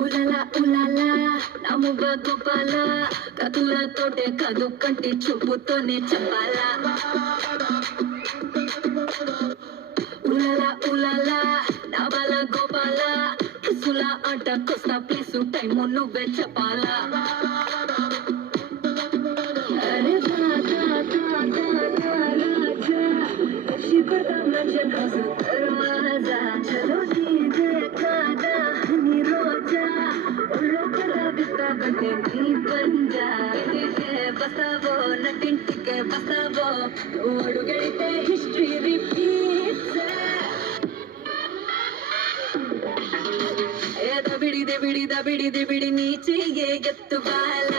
ఉలలా ఉలలా నముగ గోపాల కతులతోటే కాదు కంటి చూపుతోనే చెప్పాలా ఉలలా ఉలలా నవల గోపాల కిసుల ఆట కొస్తా ప్లేసు టైము నువ్వే చెప్పాలా అరే రాజా రాజా రాజా కషి కొడతా మంచన్ హౌస్ దర్వాజా చలో నీదే కాదా నీ రోజా ఒళ్ళో కల బిస్తావంటే నీ పంజా ఇంటికే బస్తావో నటింటికే బస్తావో ఓడుగడితే హిస్టరీ రిపీట్స్ ఏ దబిడి దబిడి దబిడి దిబిడి నీ చెయ్యే ఎత్తు బాల